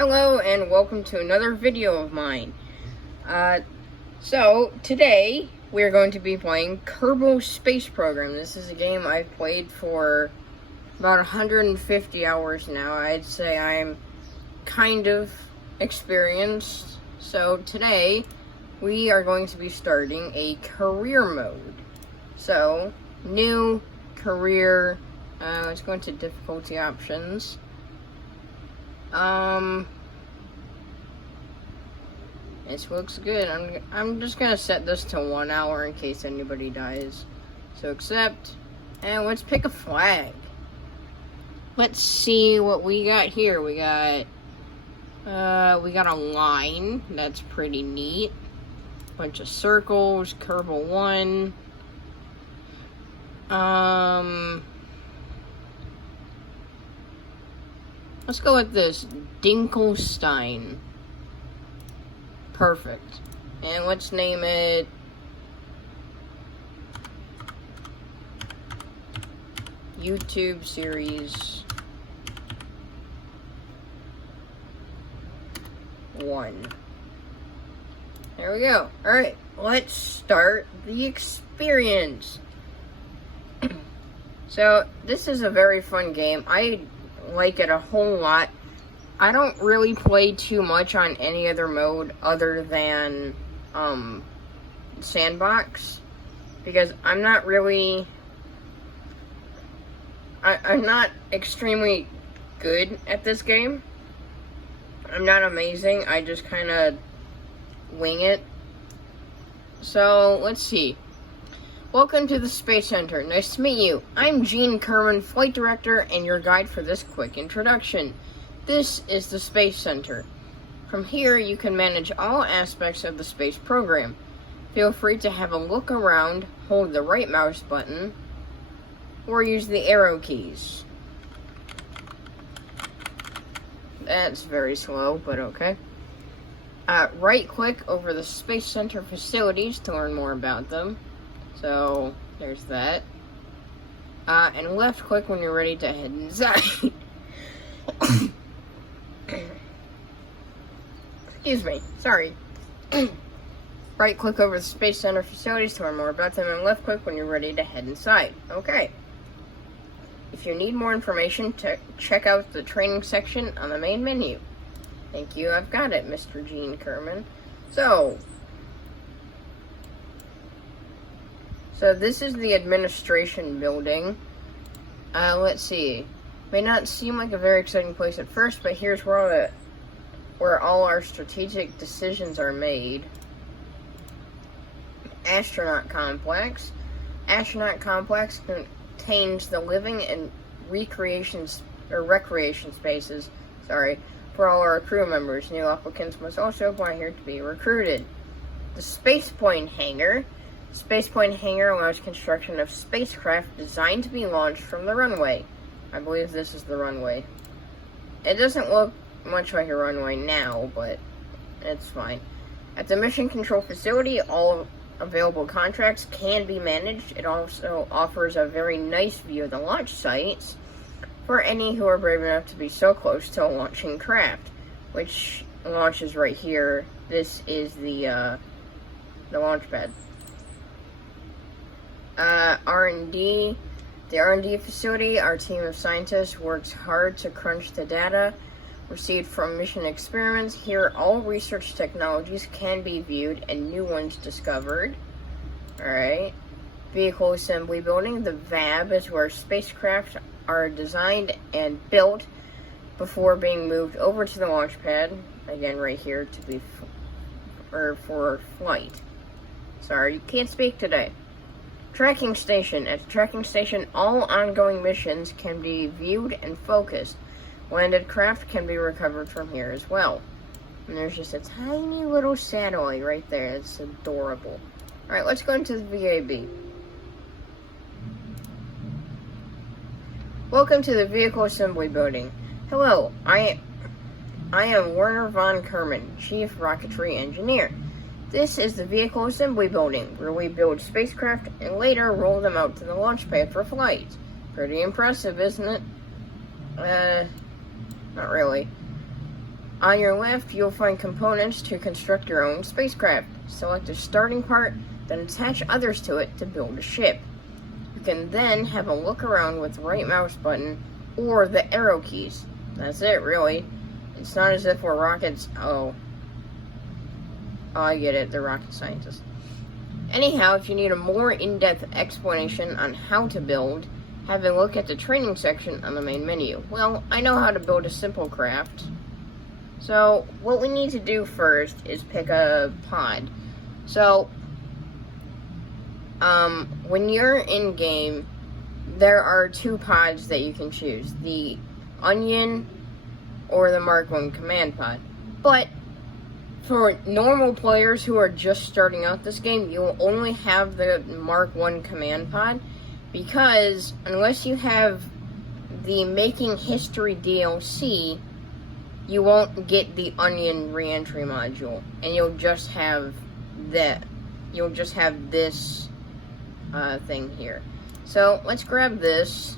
Hello and welcome to another video of mine. So today we're going to be playing Kerbal Space Program. This is a game I've played for about 150 hours now. I'd say I'm kind of experienced. So today we are going to be starting a career mode. So new career, let's go into difficulty options. This looks good. I'm just gonna set this to 1 hour in case anybody dies. So accept, and let's pick a flag. Let's see what we got here. We got a line. That's pretty neat. Bunch of circles. Kerbal 1. Let's go with this, Dinkelstein. Perfect. And let's name it YouTube Series 1. There we go. Alright, let's start the experience. So, this is a very fun game. I like it a whole lot. I don't really play too much on any other mode other than sandbox, because I'm not really I'm not extremely good at this game. I'm not amazing. I just kind of wing it. So let's see. Welcome to the Space Center. Nice to meet you. I'm Gene Kerman, Flight Director, and your guide for this quick introduction. This is the Space Center. From here, you can manage all aspects of the space program. Feel free to have a look around, hold the right mouse button, or use the arrow keys. That's very slow, but okay. Right-click over the Space Center facilities to learn more about them. So, there's that. And left-click when you're ready to head inside. Excuse me, sorry. Right-click over the Space Center facilities to learn more about them, and left-click when you're ready to head inside. Okay. If you need more information, check out the training section on the main menu. Thank you, I've got it, Mr. Gene Kerman. So this is the administration building. Let's see. May not seem like a very exciting place at first, but here's where all our strategic decisions are made. Astronaut Complex. Astronaut Complex contains the living and recreation spaces, for all our crew members. New applicants must also apply here to be recruited. The Spacepoint Hangar. Spacepoint Hangar allows construction of spacecraft designed to be launched from the runway. I believe this is the runway. It doesn't look much like a runway now, but it's fine. At the Mission Control Facility, all available contracts can be managed. It also offers a very nice view of the launch sites for any who are brave enough to be so close to a launching craft, which launches right here. This is the launch pad. R&D. The R&D facility, our team of scientists works hard to crunch the data received from mission experiments. Here, all research technologies can be viewed and new ones discovered. Alright. Vehicle Assembly Building. The VAB is where spacecraft are designed and built before being moved over to the launch pad. Again, right here to be for flight. Sorry, you can't speak today. Tracking Station. At the tracking station, all ongoing missions can be viewed and focused. Landed craft can be recovered from here as well. And there's just a tiny little satellite right there. It's adorable. Alright, let's go into the VAB. Welcome to the Vehicle Assembly Building. Hello, I am Werner von Kerman, Chief Rocketry Engineer. This is the Vehicle Assembly Building, where we build spacecraft and later roll them out to the launch pad for flight. Pretty impressive, isn't it? Not really. On your left, you'll find components to construct your own spacecraft. Select a starting part, then attach others to it to build a ship. You can then have a look around with the right mouse button or the arrow keys. That's it, really. It's not as if we're rockets. Oh, I get it. They're rocket scientists. Anyhow, if you need a more in-depth explanation on how to build, have a look at the training section on the main menu. Well, I know how to build a simple craft. So, what we need to do first is pick a pod. So, when you're in game, there are 2 pods that you can choose. The Onion or the Mark 1 command pod. But for normal players who are just starting out this game, you'll only have the Mark 1 command pod, because unless you have the Making History DLC, you won't get the Onion reentry module, and you'll just have that. You'll just have this thing here. So let's grab this,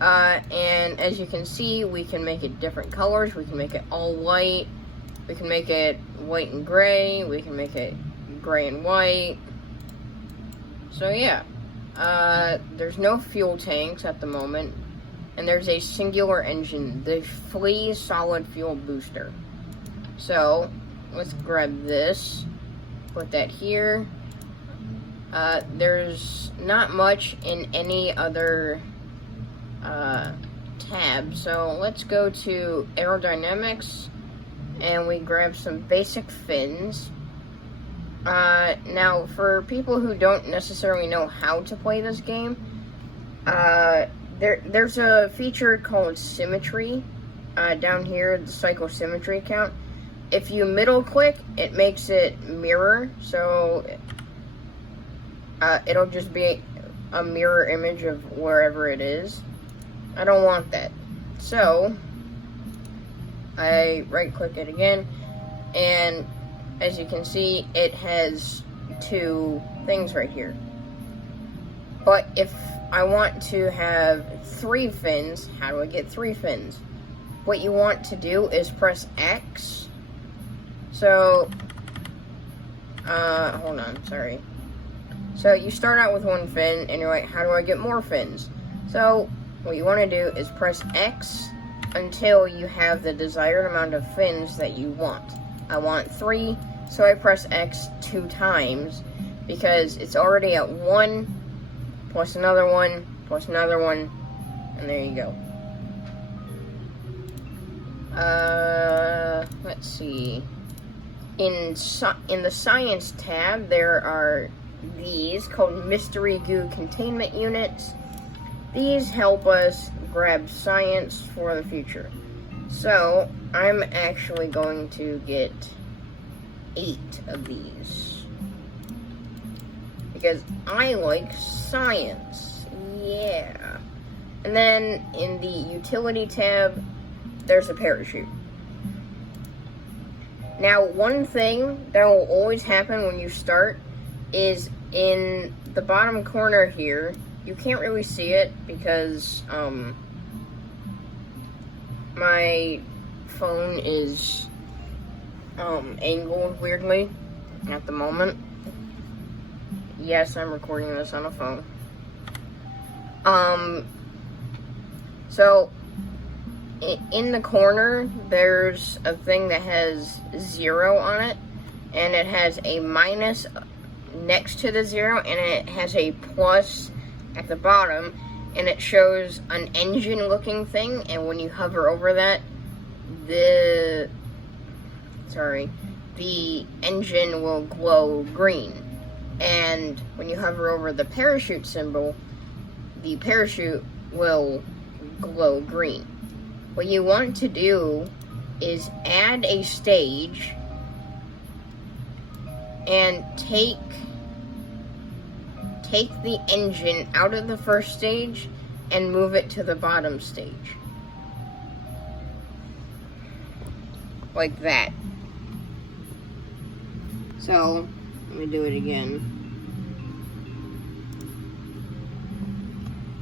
and as you can see, we can make it different colors. We can make it all white. We can make it white and gray. We can make it gray and white. So yeah, there's no fuel tanks at the moment, and there's a singular engine, the Flea Solid Fuel Booster. So let's grab this, put that here. There's not much in any other tab, so let's go to aerodynamics, and we grab some basic fins. Now, for people who don't necessarily know how to play this game, there's a feature called symmetry down here, the cycle symmetry count. If you middle click, it makes it mirror, so it'll just be a mirror image of wherever it is. I don't want that, so I right click it again, and as you can see, it has 2 things right here. But if I want to have 3 fins, how do I get 3 fins? What you want to do is press X. So, hold on, sorry. So you start out with 1 fin, and you're like, how do I get more fins? So what you want to do is press X until you have the desired amount of fins that you want. I want 3, so I press X 2 times, because it's already at 1, plus another 1, plus another 1, and there you go. Let's see. In the Science tab, there are these called Mystery Goo Containment Units. These help us grab science for the future. So, I'm actually going to get 8 of these, because I like science. Yeah. And then in the Utility tab, there's a parachute. Now, one thing that will always happen when you start is in the bottom corner here. You can't really see it because my phone is angled weirdly at the moment. Yes, I'm recording this on a phone. So in the corner, there's a thing that has 0 on it, and it has a minus next to the 0, and it has a plus at the bottom, and it shows an engine looking thing, and when you hover over that, the engine will glow green. And when you hover over the parachute symbol, the parachute will glow green. What you want to do is add a stage and take the engine out of the first stage and move it to the bottom stage. Like that. So, let me do it again.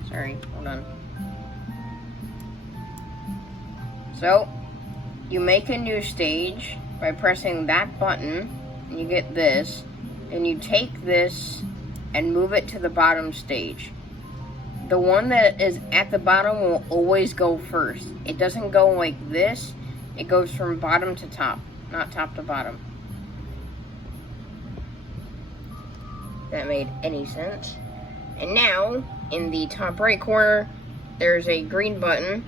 Sorry, hold on. So, you make a new stage by pressing that button, and you get this, and you take this and move it to the bottom stage. The one that is at the bottom will always go first. It doesn't go like this, it goes from bottom to top, not top to bottom. If that made any sense. And now, in the top right corner, there's a green button,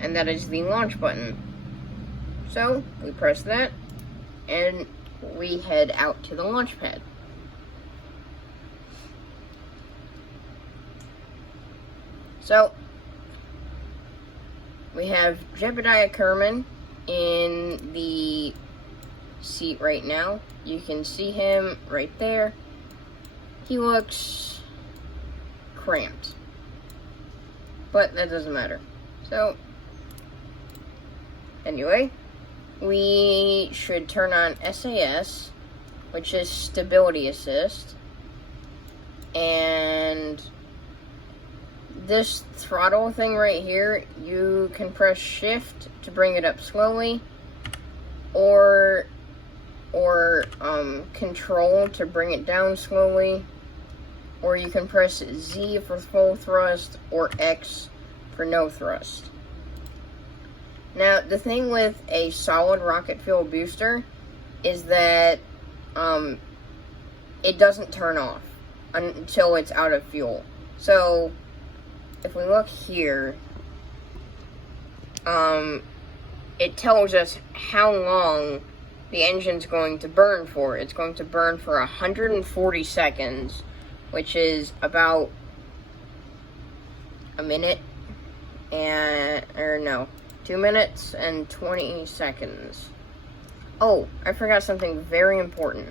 and that is the launch button. So, we press that, and we head out to the launch pad. So, we have Jebediah Kerman in the seat right now. You can see him right there. He looks cramped, but that doesn't matter. So, anyway, we should turn on SAS, which is Stability Assist, and this throttle thing right here, you can press shift to bring it up slowly, or control to bring it down slowly, or you can press Z for full thrust, or X for no thrust. Now, the thing with a solid rocket fuel booster is that it doesn't turn off until it's out of fuel. So, if we look here, it tells us how long the engine's going to burn for. It's going to burn for 140 seconds, which is about a minute and, 2 minutes and 20 seconds. Oh, I forgot something very important.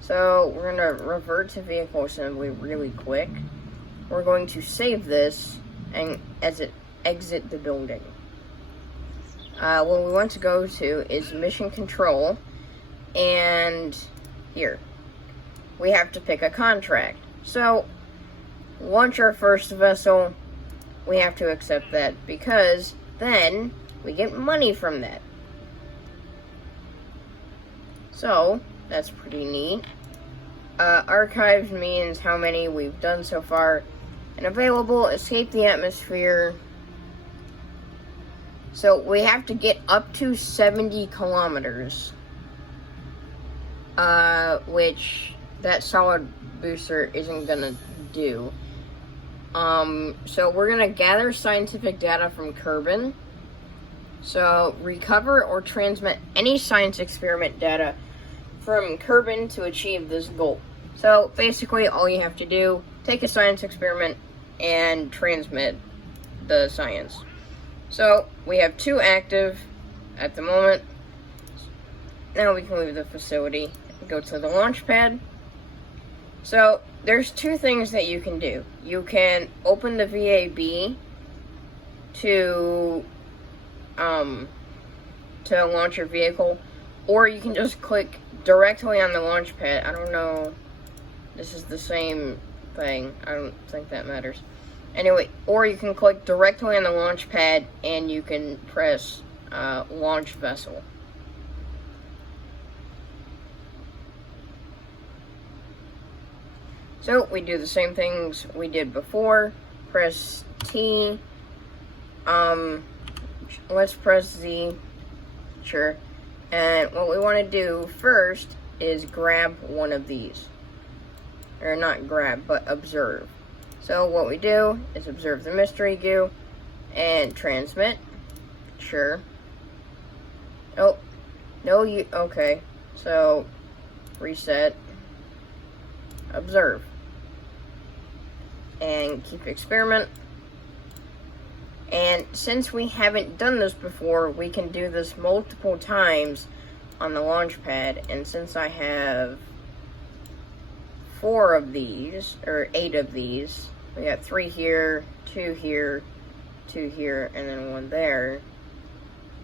So, we're going to revert to vehicle assembly really quick. We're going to save this and exit the building. What we want to go to is mission control, and here we have to pick a contract. So, launch our first vessel, we have to accept that because then we get money from that. So, that's pretty neat. Archived means how many we've done so far. And available, escape the atmosphere. So we have to get up to 70 kilometers. Which that solid booster isn't gonna do. So we're gonna gather scientific data from Kerbin. So recover or transmit any science experiment data from Kerbin to achieve this goal. So basically all you have to do, take a science experiment and transmit the science. So we have 2 active at the moment. Now we can leave the facility and go to the launch pad. So there's 2 things that you can do. You can open the VAB to launch your vehicle, or you can just click directly on the launch pad. I don't know. This is the same thing. I don't think that matters. Anyway, or you can click directly on the launch pad and you can press launch vessel. So we do the same things we did before. Press T. Let's press Z. Sure. And what we want to do first is grab one of these. Or not grab, but observe. So what we do is observe the mystery goo and transmit. Sure. Oh, no, okay. So, reset. Observe. And keep experiment. And since we haven't done this before, we can do this multiple times on the launch pad. And since I have 4 of these, or 8 of these, we got 3 here, 2 here, 2 here, and then 1 there.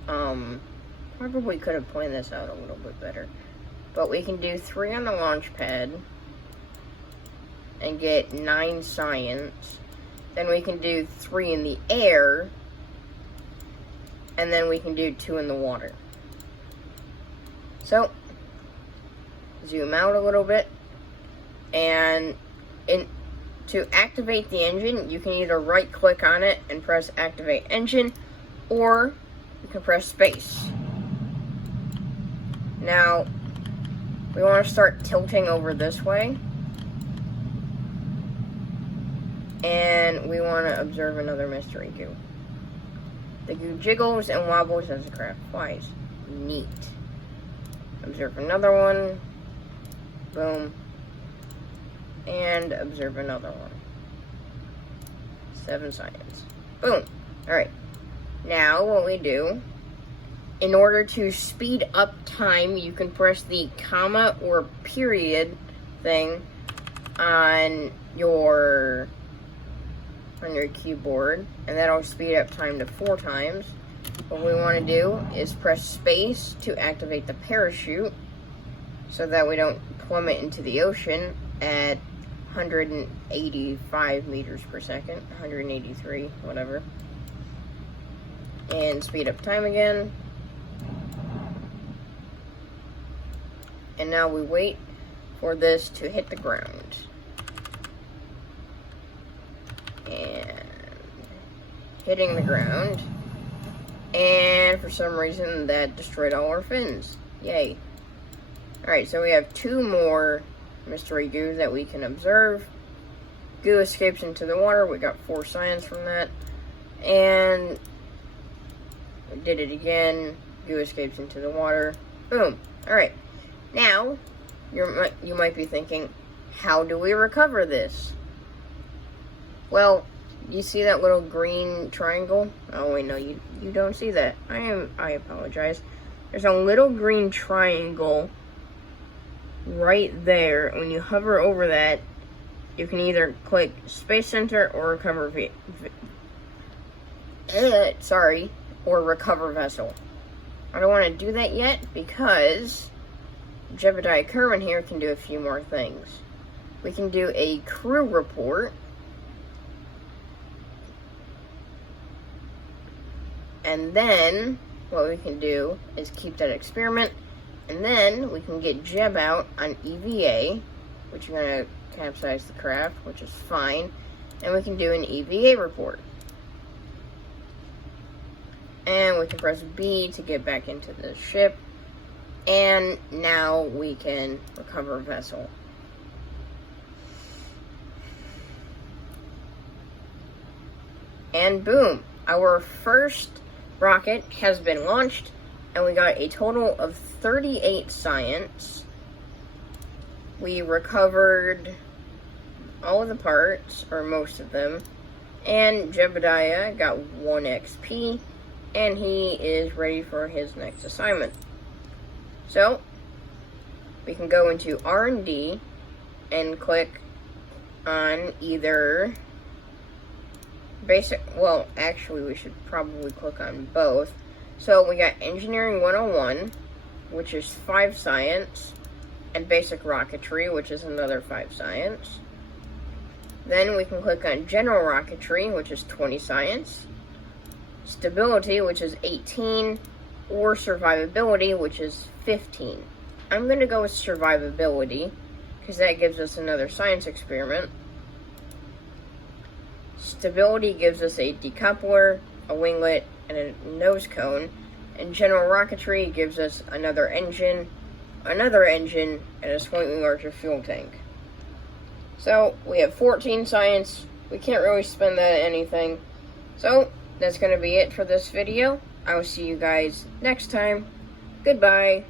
Probably could have planned this out a little bit better. But we can do 3 on the launch pad and get 9 science. Then we can do 3 in the air, and then we can do 2 in the water. So, zoom out a little bit, and to activate the engine, you can either right click on it and press activate engine, or you can press space. Now, we want to start tilting over this way, and we want to observe another mystery goo. The goo jiggles and wobbles as the craft flies. Neat. Observe another one. Boom. And observe another one. 7 science. Boom. Alright. Now what we do, in order to speed up time, you can press the comma or period thing on your keyboard, and that'll speed up time to 4 times. What we want to do is press space to activate the parachute so that we don't plummet into the ocean at 185 meters per second, 183, whatever. And speed up time again. And now we wait for this to hit the ground. And hitting the ground. And for some reason that destroyed all our fins. Yay. Alright, so we have 2 more mystery goo that we can observe. Goo escapes into the water. We got 4 science from that. And we did it again. Goo escapes into the water. Boom. Alright. Now, you might be thinking, how do we recover this? Well, you see that little green triangle? Oh wait, no, you don't see that. I apologize. There's a little green triangle right there. When you hover over that, you can either click Space Center or Recover or Recover Vessel. I don't want to do that yet because Jebediah Kerwin here can do a few more things. We can do a crew report. And then, what we can do is keep that experiment, and then we can get Jeb out on EVA, which is going to capsize the craft, which is fine, and we can do an EVA report. And we can press B to get back into the ship, and now we can recover a vessel. And boom, our first rocket has been launched, and we got a total of 38 science. We recovered all of the parts, or most of them, and Jebediah got 1 XP, and he is ready for his next assignment. So, we can go into R&D and click on either basic, well, actually we should probably click on both. So we got Engineering 101, which is 5 science, and Basic Rocketry, which is another 5 science. Then we can click on General Rocketry, which is 20 science, Stability, which is 18, or Survivability, which is 15. I'm going to go with Survivability, because that gives us another science experiment. Stability gives us a decoupler, a winglet, and a nose cone. And General Rocketry gives us another engine, and a slightly larger fuel tank. So, we have 14 science. We can't really spend that at anything. So, that's going to be it for this video. I will see you guys next time. Goodbye.